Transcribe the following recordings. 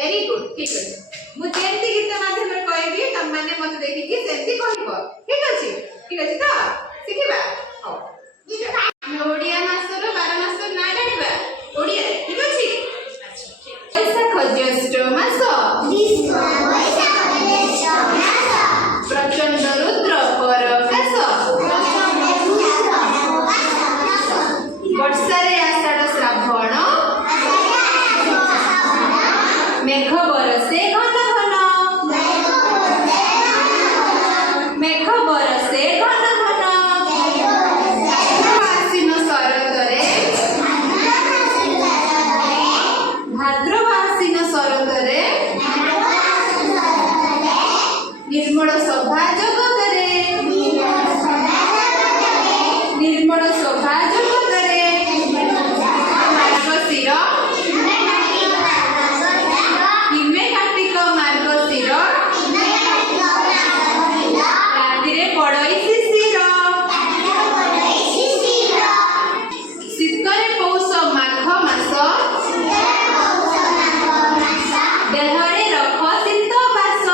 very good ठीक है मु जेंती गीत माध्यम रे कहबी तम माने मते देखि कि सेंती कहबो ठीक अछि तो सिखिबा हो ओडिया मासर 12 मासर ना जानिबा ओडिया ठीक अछि अच्छा वैशाख ज्येष्ठ मास प्रचंड रुद्र परकाश वर्षारे आषाढ़ श्रावण मेघ बरसे घन घन मेघ बरसे घन घन आसीन शरतरे भाद्रव आसीन शरतरे निर्मल शोभा जगतरे निर्मल शोभा जगतरे मार्गशीर हिमे कार्तिक मार्गशीर रातिरे पड़ई शिशिर शीतरे पौष माघ मास देहरे रख शीत बास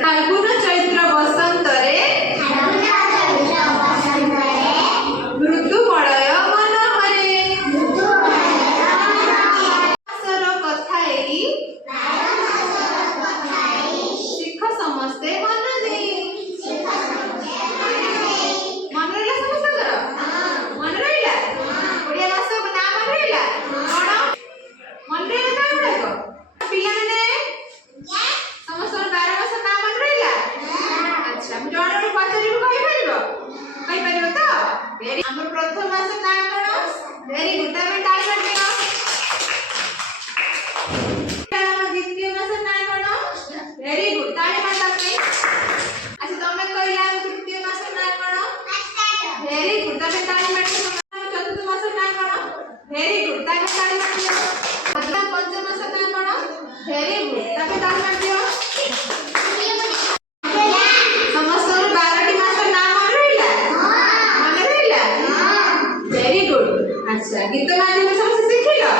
फाल्गुन चैत्र बसंतरे ऋतुमलय मनोहरे मासर कथा एई शिख समस्ते मन देई मन रहिला समस्तकर मन रहिला ओडिया मास ना मन रहिला कोन मन रहिला का गुडा पिला ने समस्त 12 मास ना मन रहिला अच्छा मु जणो पचारिबो कहि परिबो तो वेरी हमर प्रथम मास ना कोन वेरी गुड तमे टाइम दियो द्वितीय मास ना कोन वेरी गुड ताली मारता पे अच्छा तमे कहला तृतीय मास ना कोन वेरी गुड तमे ताली मारता चतुर्थ मास ना कोन वेरी गुड तमे ताली मारता अगला पंचम मास ना कोन वेरी गुड तमे ताली मारता समस्त 12टी मास ना मन रहिला वेरी गुड अच्छा गीत माध्यम समस्त शिखिलो